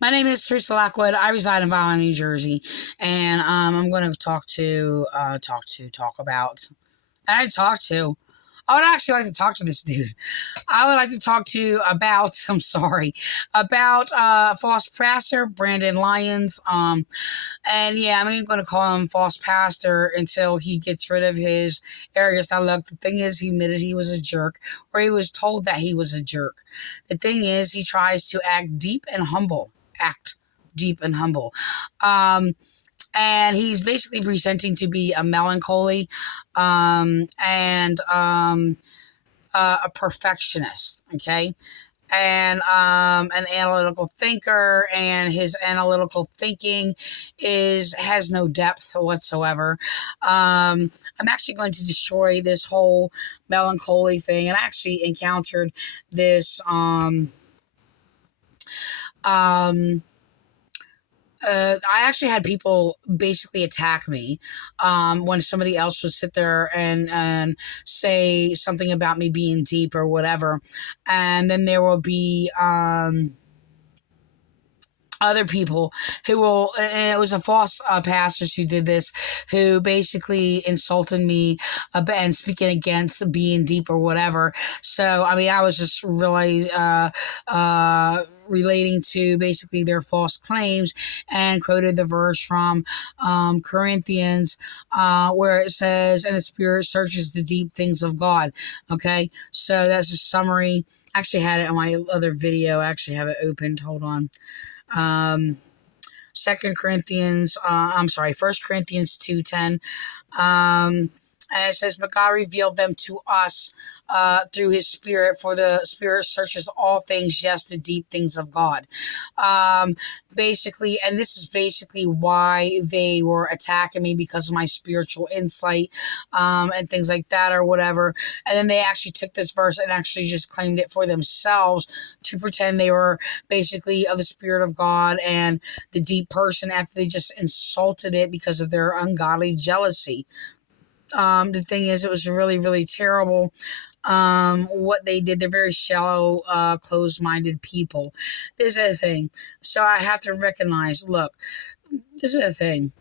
My name is Teresa Lockwood. I reside in Vineland, New Jersey, and I'm going to talk about. I talk to. I would actually like to talk to this dude. I would like to talk to about. I'm sorry about false pastor Brandon Lyons. And yeah, I'm even going to call him false pastor until he gets rid of his arrogance. Now, look, the thing is, he admitted he was a jerk, or he was told that he was a jerk. The thing is, he tries to act deep and humble. Act deep and humble. And he's basically presenting to be a melancholy and a perfectionist, okay? And an analytical thinker, and his analytical thinking has no depth whatsoever. I'm actually going to destroy this whole melancholy thing, and I actually encountered this I actually had people basically attack me when somebody else would sit there and say something about me being deep or whatever. And then there will be other people who will, and it was a false pastors who did this, who basically insulted me and speaking against being deep or whatever. So, I mean, I was just really relating to basically their false claims, and quoted the verse from Corinthians where it says, and the Spirit searches the deep things of God. Okay, so that's a summary. I actually had it on my other video. I actually have it opened. Hold on. 1 Corinthians 2:10. And it says, but God revealed them to us through his Spirit, for the Spirit searches all things, yes, the deep things of God. Basically, and this is basically why they were attacking me, because of my spiritual insight and things like that or whatever. And then they actually took this verse and actually just claimed it for themselves to pretend they were basically of the Spirit of God and the deep person, after they just insulted it because of their ungodly jealousy. The thing is, it was really, really terrible what they did. They're very shallow, closed-minded people. This is a thing. So I have to recognize, look, this is a thing.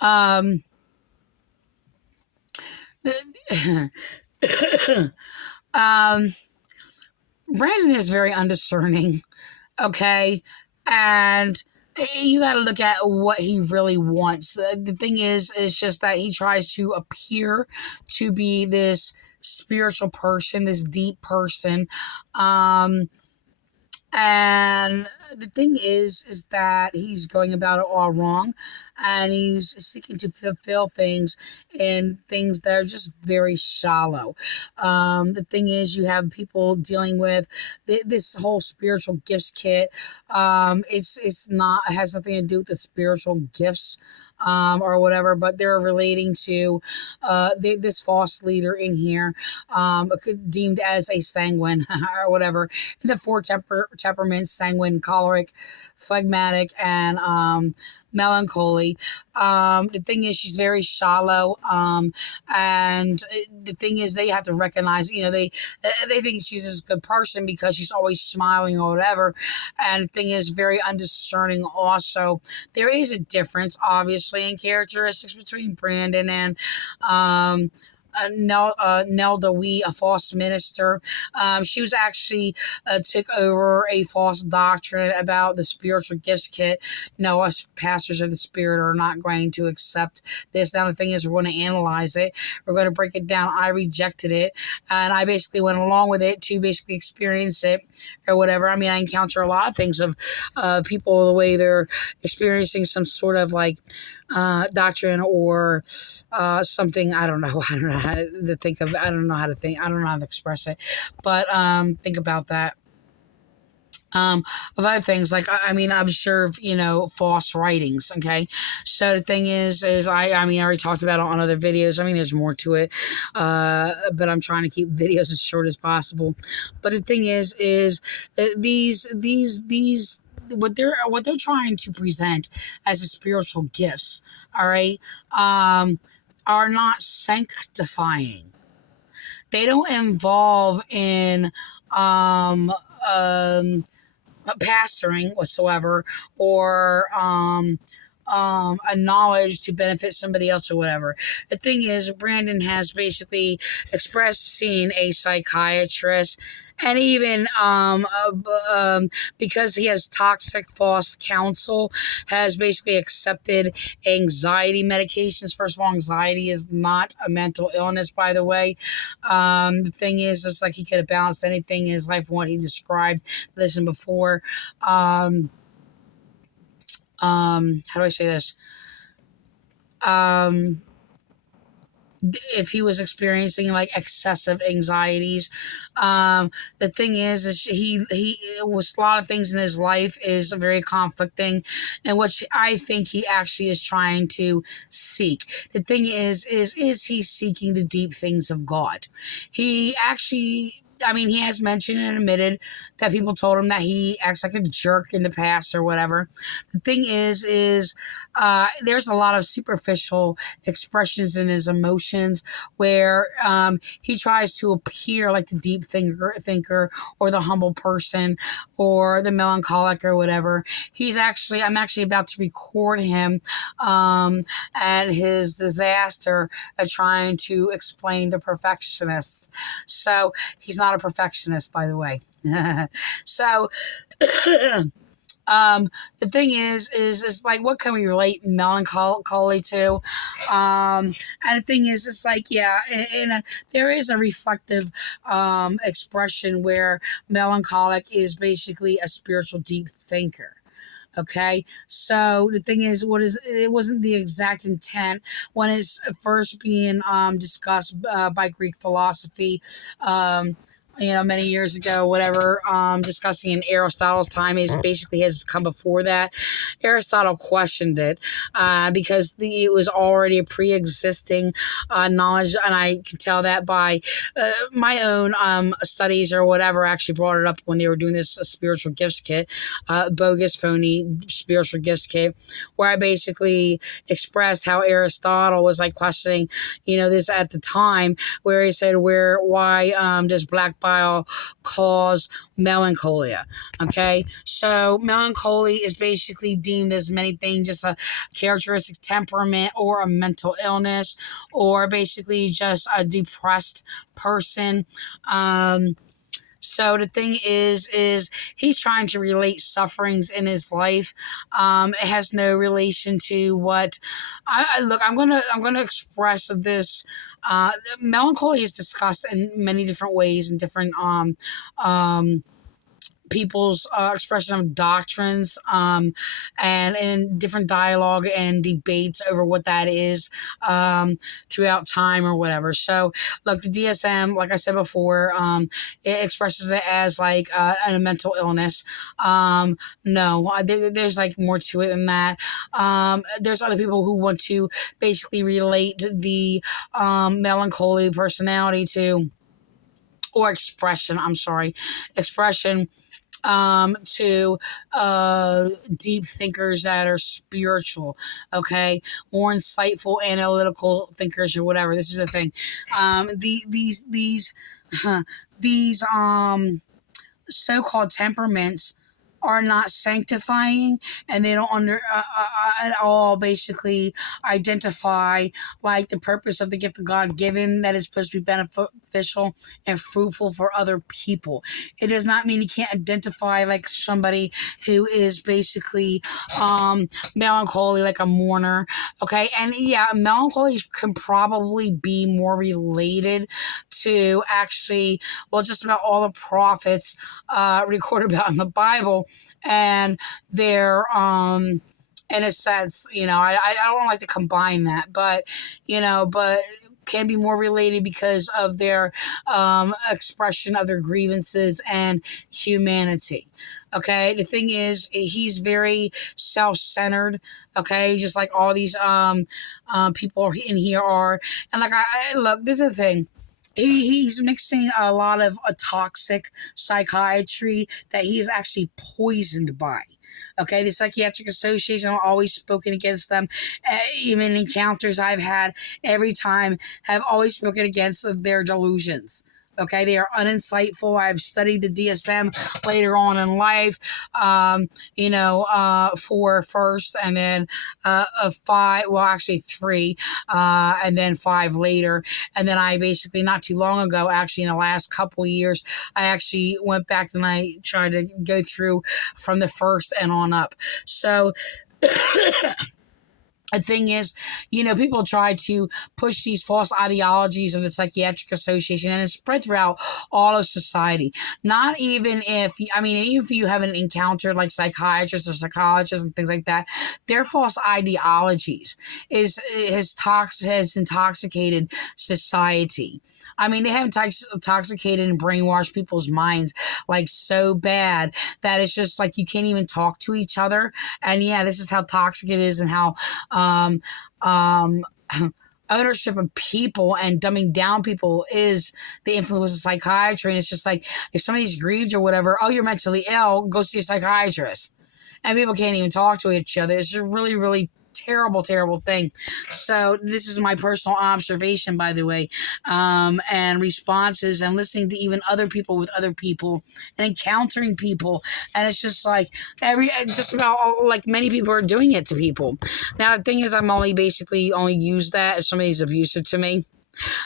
Brandon is very undiscerning, okay? And you got to look at what he really wants. The thing is just that he tries to appear to be this spiritual person, this deep person. And the thing is that he's going about it all wrong, and he's seeking to fulfill things in things that are just very shallow. The thing is, you have people dealing with this whole spiritual gifts kit. It has nothing to do with the spiritual gifts or whatever, but they're relating to this false leader in here, deemed as a sanguine or whatever. The four temperaments: sanguine, choleric, phlegmatic, and melancholy. The thing is, she's very shallow, and the thing is, they have to recognize, they think she's a good person because she's always smiling or whatever. And the thing is, very undiscerning also. There is a difference, obviously, in characteristics between Brandon and Nelda Wee, a false minister. She was actually took over a false doctrine about the spiritual gifts kit. No, us pastors of the Spirit are not going to accept this. Now, the thing is, we're going to analyze it. We're going to break it down. I rejected it, and I basically went along with it to basically experience it or whatever. I mean, I encounter a lot of things of people, the way they're experiencing some sort of like doctrine or something. I don't know how to think of. I don't know how to think. I don't know how to express it. But think about that. Of other things, like, I mean, I observe, false writings. Okay. So the thing is I mean, I already talked about it on other videos. I mean, there's more to it. But I'm trying to keep videos as short as possible. But the thing is these what they're trying to present as a spiritual gifts, all right, are not sanctifying. They don't involve in pastoring whatsoever, or a knowledge to benefit somebody else or whatever. The thing is, Brandon has basically expressed seeing a psychiatrist, and even because he has toxic false counsel, has basically accepted anxiety medications. First of all, anxiety is not a mental illness, by the way. The thing is, it's like he could have balanced anything in his life from what he described. Listen before. How do I say this? If he was experiencing like excessive anxieties, the thing is he was a lot of things in his life is very conflicting, and which I think he actually is trying to seek. The thing is he seeking the deep things of God? He actually, I mean, he has mentioned and admitted that people told him that he acts like a jerk in the past or whatever. The thing is there's a lot of superficial expressions in his emotions where he tries to appear like the deep thinker or the humble person or the melancholic or whatever. I'm actually about to record him and his disaster of trying to explain the perfectionists. So he's not a perfectionist, by the way. So the thing is like, what can we relate melancholy to? And the thing is, it's like, yeah, and there is a reflective expression where melancholic is basically a spiritual deep thinker. Okay, so the thing is, it wasn't the exact intent when it's first being discussed by Greek philosophy. Many years ago, whatever, discussing in Aristotle's time, is basically has come before that. Aristotle questioned it because it was already a pre-existing knowledge, and I can tell that by my own studies or whatever. Actually brought it up when they were doing this spiritual gifts kit, bogus, phony spiritual gifts kit, where I basically expressed how Aristotle was like questioning, this at the time, where he said, why does black bile cause melancholia? Okay, so melancholy is basically deemed as many things, just a characteristic temperament or a mental illness, or basically just a depressed person. So the thing is he's trying to relate sufferings in his life. It has no relation to what look. I'm gonna express this. Melancholy is discussed in many different ways in different people's expression of doctrines, and in different dialogue and debates over what that is throughout time or whatever. So, look, the DSM, like I said before, it expresses it as like a mental illness. No, there's like more to it than that. There's other people who want to basically relate the melancholy personality to, or expression, to deep thinkers that are spiritual, okay, more insightful, analytical thinkers or whatever. This is the thing. These so-called temperaments are not sanctifying, and they don't at all basically identify like the purpose of the gift of God given, that is supposed to be beneficial and fruitful for other people. It does not mean you can't identify like somebody who is basically melancholy, like a mourner. Okay, and yeah, melancholy can probably be more related to actually, well, just about all the prophets recorded about in the Bible, and they're in a sense, I don't like to combine that, but can be more related because of their expression of their grievances and humanity. Okay, the thing is, he's very self-centered. Okay, just like all these people in here are, and like look, this is the thing. He's mixing a lot of a toxic psychiatry that he is actually poisoned by. Okay, the Psychiatric Association, I've always spoken against them. Even encounters I've had every time have always spoken against their delusions. Okay, they are uninsightful. I've studied the DSM later on in life, four first, and then a five, well, actually three, and then five later. And then I basically, not too long ago, actually in the last couple of years, I actually went back and I tried to go through from the first and on up. So the thing is, people try to push these false ideologies of the Psychiatric Association, and it's spread throughout all of society. Not even even if you haven't encountered like psychiatrists or psychologists and things like that, their false ideologies has intoxicated society. I mean, they have intoxicated and brainwashed people's minds like so bad that it's just like you can't even talk to each other. And yeah, this is how toxic it is, and how ownership of people and dumbing down people is the influence of psychiatry. And it's just like, if somebody's grieved or whatever, oh, you're mentally ill, go see a psychiatrist. And people can't even talk to each other. It's a really, really terrible thing. So this is my personal observation, by the way, and responses, and listening to even other people with other people, and encountering people, and it's just like just about like many people are doing it to people. Now the thing is, I'm only use that if somebody's abusive to me.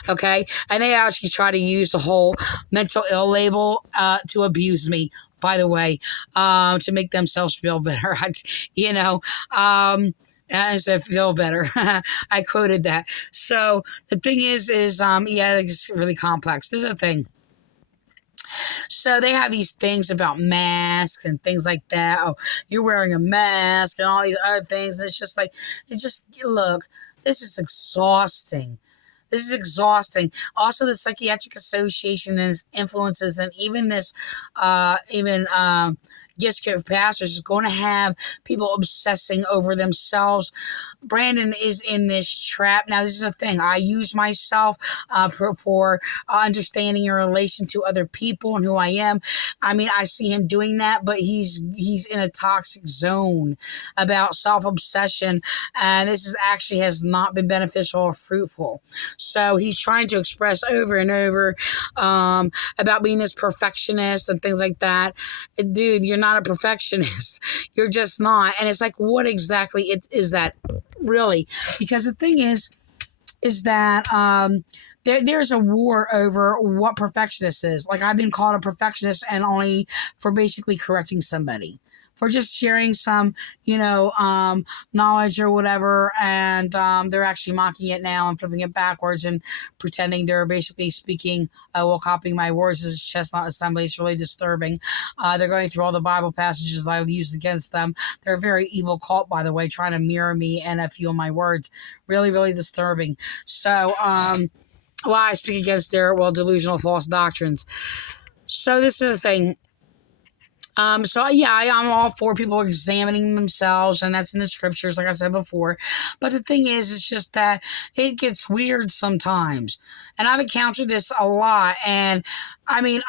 Okay, and they actually try to use the whole mental ill label to abuse me, by the way, to make themselves feel better. As I feel better. I quoted that. So the thing is, it's really complex. This is a thing. So they have these things about masks and things like that. Oh, you're wearing a mask and all these other things. And look, this is exhausting. This is exhausting. Also, the Psychiatric Association and its influences, and even this, Gift pastors is going to have people obsessing over themselves. Brandon is in this trap. Now, this is a thing. I use myself for understanding in relation to other people and who I am. I mean, I see him doing that, but he's in a toxic zone about self-obsession, and this has not been beneficial or fruitful. So he's trying to express over and over about being this perfectionist and things like that. Dude, you're not a perfectionist. You're just not. And it's like, what exactly is that really? Because the thing is that there's a war over what perfectionist is. Like, I've been called a perfectionist, and only for basically correcting somebody, for just sharing some, knowledge or whatever, and they're actually mocking it now and flipping it backwards and pretending they're basically speaking, copying my words. This is Chestnut Assembly. It's really disturbing. They're going through all the Bible passages I used against them. They're a very evil cult, by the way, trying to mirror me and a few of my words. Really, really disturbing. So, I speak against their, delusional false doctrines. So this is the thing. I'm all for people examining themselves, and that's in the scriptures, like I said before. But the thing is, it's just that it gets weird sometimes. And I've encountered this a lot. And I mean,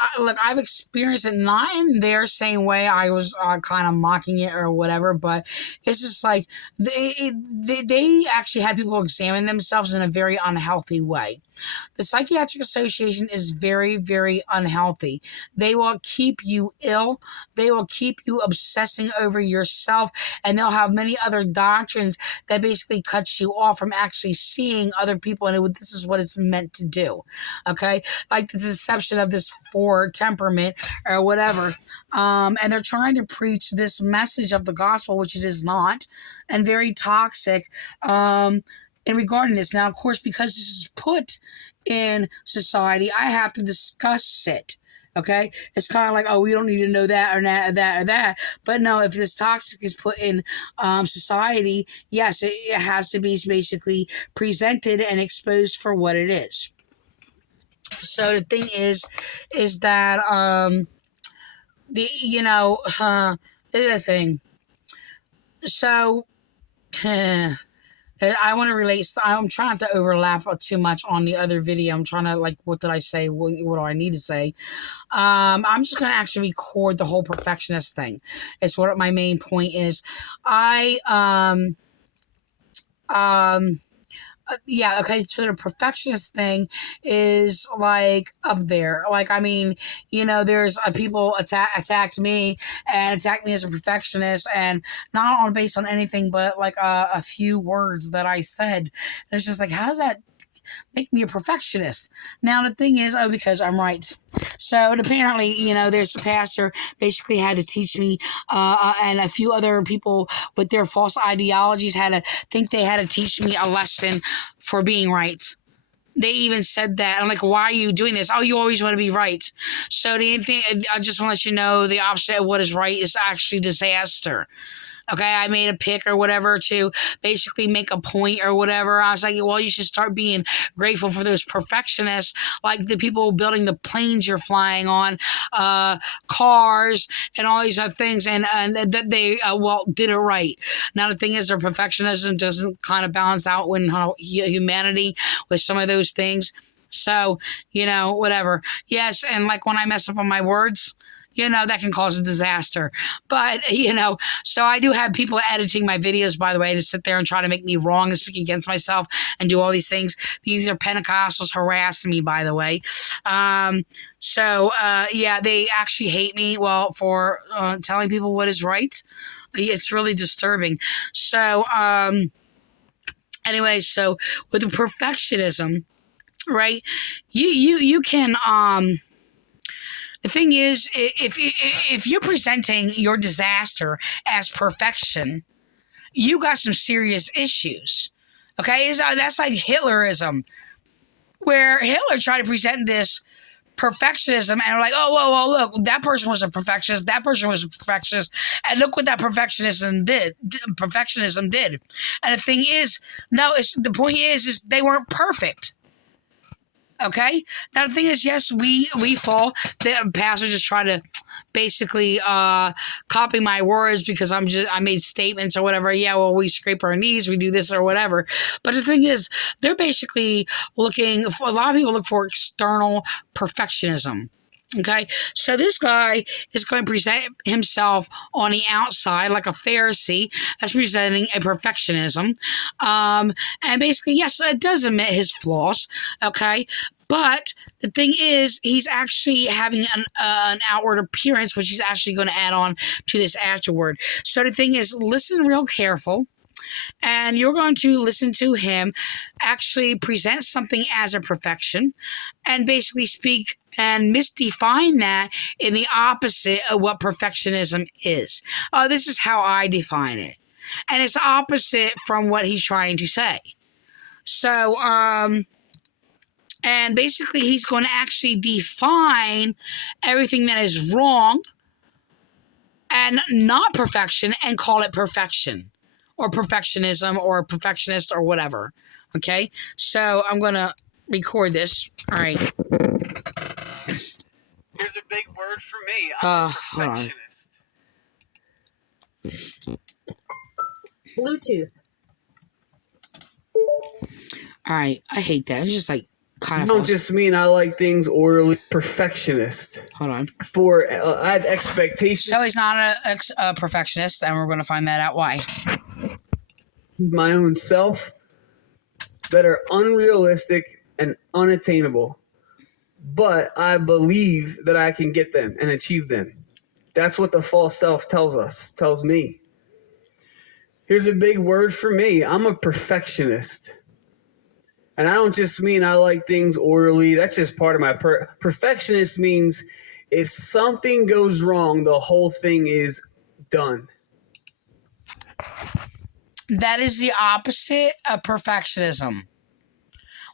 I've experienced it not in their same way. I was kind of mocking it or whatever, but it's just like they actually had people examine themselves in a very unhealthy way. The Psychiatric Association is very, very unhealthy. They will keep you ill. They will keep you obsessing over yourself, and they'll have many other doctrines that basically cuts you off from actually seeing other people, and this is what it's meant to do. Okay? Like the deception of this for temperament or whatever. And they're trying to preach this message of the gospel, which it is not, and very toxic in regarding this. Now, of course, because this is put in society, I have to discuss it. Okay? It's kind of like, oh, we don't need to know that or that or that. But no, if this toxic is put in society, yes, it has to be basically presented and exposed for what it is. So the thing is that this is a thing. So I want to relate. I'm trying to overlap too much on the other video. I'm trying to, what did I say? What do I need to say? I'm just going to actually record the whole perfectionist thing. It's what my main point is. Yeah, okay, so the perfectionist thing is like up there. Like, I mean, there's people attacked me and attacked me as a perfectionist, and not on based on anything but like a few words that I said. And it's just like, how does that make me a perfectionist? Now the thing is, because I'm right. So apparently, there's a pastor basically had to teach me, and a few other people with their false ideologies they had to teach me a lesson for being right. They even said that. I'm like, why are you doing this? Oh, you always want to be right. So the thing, I just want to let you know, the opposite of what is right is actually disaster. Okay, I made a pick or whatever to basically make a point or whatever. I was like, well, you should start being grateful for those perfectionists, like the people building the planes you're flying on, cars, and all these other things, and that they, did it right. Now, the thing is, their perfectionism doesn't kind of balance out when humanity with some of those things. So, whatever. Yes, and like when I mess up on my words, that can cause a disaster. But, so I do have people editing my videos, by the way, to sit there and try to make me wrong and speak against myself and do all these things. These are Pentecostals harassing me, by the way. Yeah, they actually hate me, for telling people what is right. It's really disturbing. So, anyway, so with the perfectionism, right, you can, the thing is, if you're presenting your disaster as perfection, you got some serious issues. Okay, that's like Hitlerism, where Hitler tried to present this perfectionism, and we're like, oh, whoa, look, that person was a perfectionist, that person was a perfectionist, and look what that perfectionism did. And the thing is, the point is they weren't perfect. Okay. Now the thing is, yes, we fall. The pastor just try to basically copy my words because I made statements or whatever. Yeah, well, we scrape our knees, we do this or whatever. But the thing is, they're basically looking for, a lot of people look for external perfectionism. Okay, so this guy is going to present himself on the outside like a Pharisee as presenting a perfectionism. And basically, yes, it does admit his flaws. Okay, but the thing is, he's actually having an outward appearance, which he's actually going to add on to this afterward. So the thing is, listen real careful. And you're going to listen to him actually present something as a perfection and basically speak and misdefine that in the opposite of what perfectionism is. This is how I define it. And it's opposite from what he's trying to say. So, and basically he's going to actually define everything that is wrong and not perfection and call it perfection or perfectionism or perfectionist or whatever. Okay, so I'm going to record this. All right. Here's a big word for me. I'm a perfectionist. Bluetooth. All right, I hate that. It's just like kind of. Don't just mean I like things orderly. Perfectionist. Hold on. I had expectations. So he's not a perfectionist, and we're going to find that out why. My own self that are unrealistic and unattainable. But I believe that I can get them and achieve them. That's what the false self tells me. Here's a big word for me. I'm a perfectionist. And I don't just mean I like things orderly. That's just part of my perfectionist means if something goes wrong, the whole thing is done. That is the opposite of perfectionism.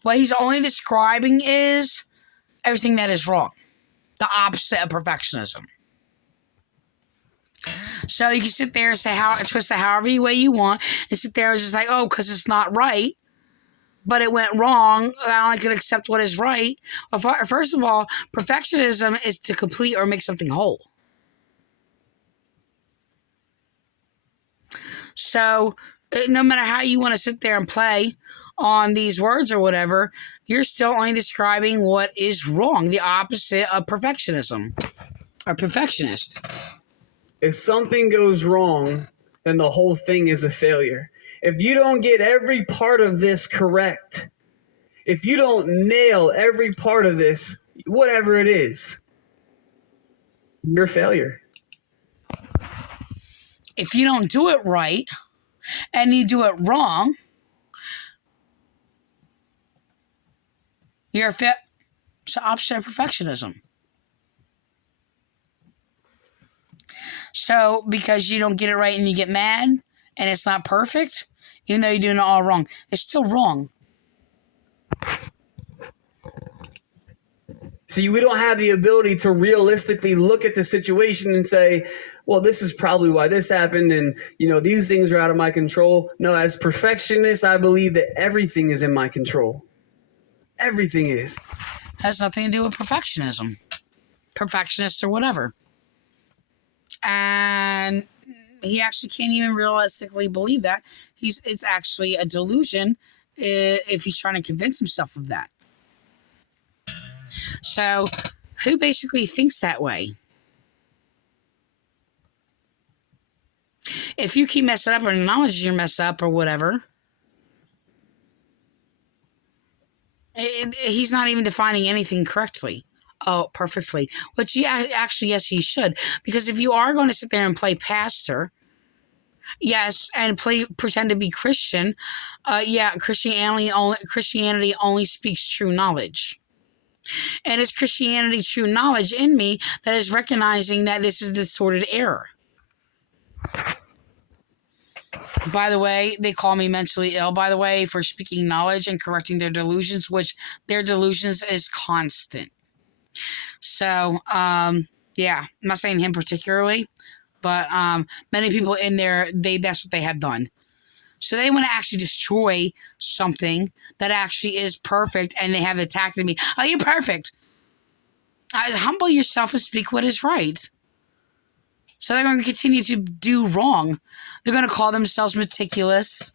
What he's only describing is everything that is wrong. The opposite of perfectionism. So you can sit there and twist it however way you want, and sit there and just like, oh, because it's not right, but it went wrong. I only can accept what is right. First of all, perfectionism is to complete or make something whole. So no matter how you want to sit there and play on these words or whatever, you're still only describing what is wrong, the opposite of perfectionism or perfectionist. If something goes wrong, then the whole thing is a failure. If you don't get every part of this correct, if you don't nail every part of this, whatever it is, you're a failure. If you don't do it right and you do it wrong, you're a failure. It's the opposite of perfectionism. So because you don't get it right and you get mad and it's not perfect, even though you're doing it all wrong, it's still wrong. See, we don't have the ability to realistically look at the situation and say, well, this is probably why this happened, and these things are out of my control. No, as perfectionists, I believe that everything is in my control. Everything is. Has nothing to do with perfectionism. Perfectionist or whatever. And he actually can't even realistically believe that. It's actually a delusion if he's trying to convince himself of that. So, who basically thinks that way? If you keep messing up or acknowledge your mess up or whatever, he's not even defining anything correctly. Oh, perfectly. Which, yeah, actually, yes, he should. Because if you are going to sit there and play pastor, yes, and pretend to be Christian, Christianity only speaks true knowledge. And it's Christianity true knowledge in me that is recognizing that this is distorted error. By the way, they call me mentally ill, by the way, for speaking knowledge and correcting their delusions, which their delusions is constant. So, yeah, I'm not saying him particularly, but many people in there, that's what they have done. So they want to actually destroy something that actually is perfect, and they have attacked me. Oh, you're perfect. Humble yourself and speak what is right. So they're going to continue to do wrong. They're going to call themselves meticulous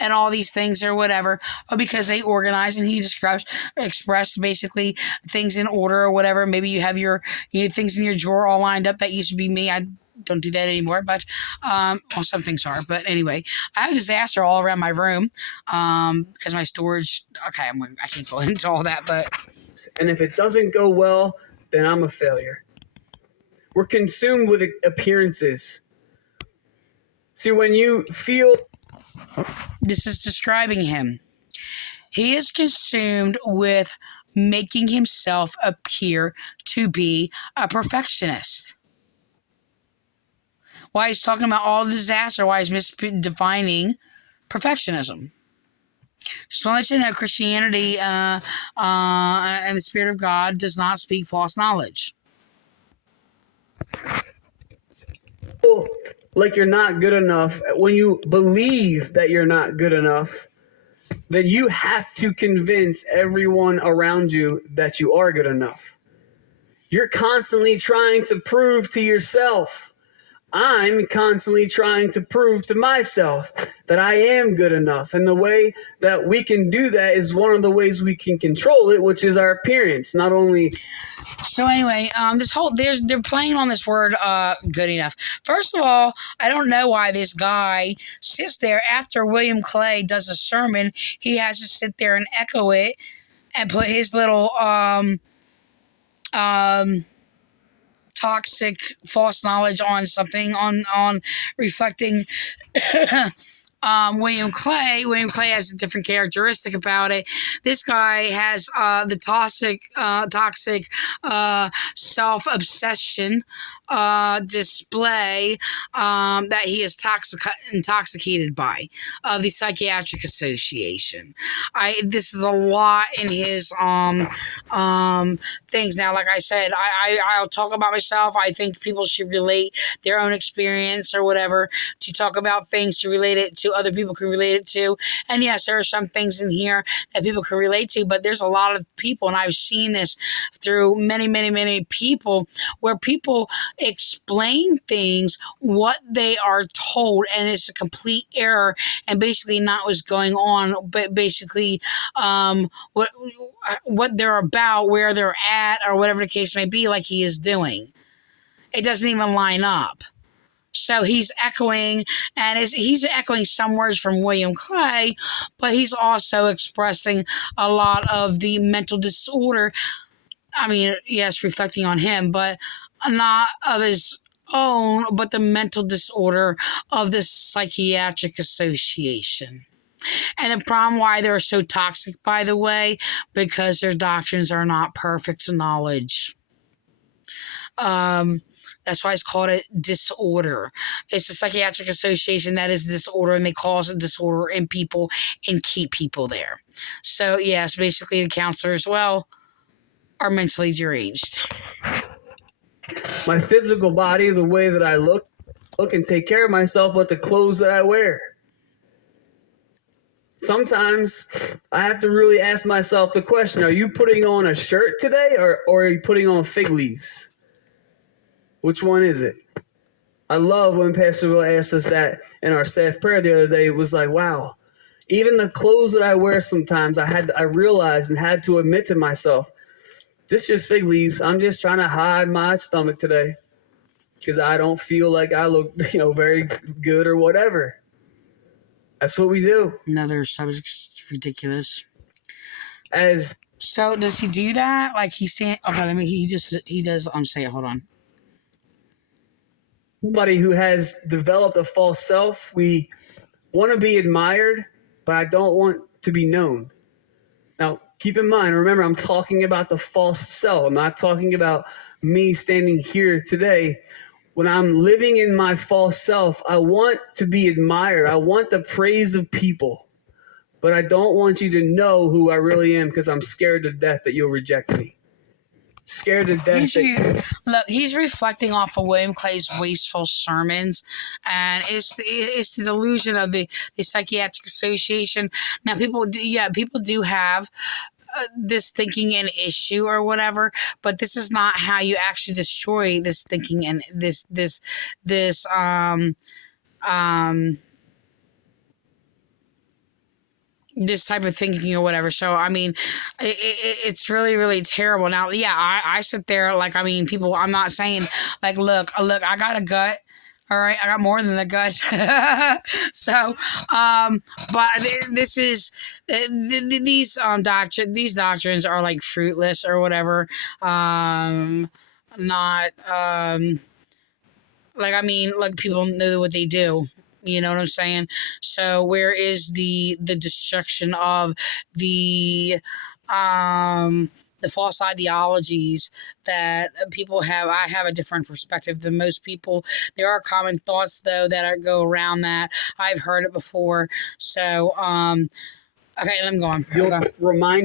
and all these things or whatever, or because they organize, and he expressed basically things in order or whatever. Maybe you have your things in your drawer all lined up. That used to be me. I don't do that anymore, but some things are. But anyway, I have a disaster all around my room because my storage. Okay, I can't go into all that, but and if it doesn't go well, then I'm a failure. We're consumed with appearances. See, when you feel... This is describing him. He is consumed with making himself appear to be a perfectionist. Why he's talking about all the disaster, why he's misdefining perfectionism. Just want to let you know, Christianity and the Spirit of God does not speak false knowledge. Like you're not good enough, when you believe that you're not good enough, then you have to convince everyone around you that you are good enough. You're constantly trying to prove to yourself. I'm constantly trying to prove to myself that I am good enough. And the way that we can do that is one of the ways we can control it, which is our appearance. Not only... So anyway, they're playing on this word good enough. First of all, I don't know why this guy sits there after William Clay does a sermon. He has to sit there and echo it and put his little toxic false knowledge on something on reflecting William Clay. William Clay has a different characteristic about it. This guy has the toxic self-obsession display that he is intoxicated by of the Psychiatric Association. This is a lot in his things. Now, like I said, I'll talk about myself. I think people should relate their own experience or whatever to talk about things, to relate it to other people can relate it to. And yes, there are some things in here that people can relate to, but there's a lot of people, and I've seen this through many, many, many people, where people explain things what they are told, and it's a complete error, and basically not what's going on, but basically what they're about, where they're at, or whatever the case may be, like he is doing. It doesn't even line up. So he's echoing, and he's echoing some words from William Clay, but he's also expressing a lot of the mental disorder. I mean, yes, reflecting on him, but not of his own, but the mental disorder of the Psychiatric Association. And the problem why they're so toxic, by the way, because their doctrines are not perfect knowledge. That's why it's called a disorder. It's the Psychiatric Association that is disorder, and they cause a disorder in people and keep people there. So yes, basically the counselors, well, are mentally deranged. My physical body, the way that I look and take care of myself with the clothes that I wear. Sometimes I have to really ask myself the question, are you putting on a shirt today or are you putting on fig leaves? Which one is it? I love when Pastor Will asked us that in our staff prayer the other day. It was like, wow, even the clothes that I wear sometimes, I realized and had to admit to myself, this is just fig leaves. I'm just trying to hide my stomach today because I don't feel like I look, very good or whatever. That's what we do. Another subject, ridiculous. So does he do that? Like he's saying, okay, he does. Say it. Hold on. Somebody who has developed a false self. We want to be admired, but I don't want to be known. Now, keep in mind, remember, I'm talking about the false self. I'm not talking about me standing here today. When I'm living in my false self, I want to be admired. I want the praise of people, but I don't want you to know who I really am because I'm scared to death that you'll reject me. Scared to death. Look, he's reflecting off of William Clay's wasteful sermons, and it's the delusion of the Psychiatric Association. Now, people do have this thinking an issue or whatever, but this is not how you actually destroy this thinking and this type of thinking or whatever. So I mean, it's really, really terrible. Now, yeah, I sit there like, I mean, people, I'm not saying like, look, I got a gut. All right, I got more than the gut. So, but this is these doctrines are like fruitless or whatever. Not like, I mean, like, people know what they do. You know what I'm saying? So where is the destruction of the false ideologies that people have? I have a different perspective than most people. There are common thoughts though that go around that. I've heard it before. So okay, let me go on. You'll remind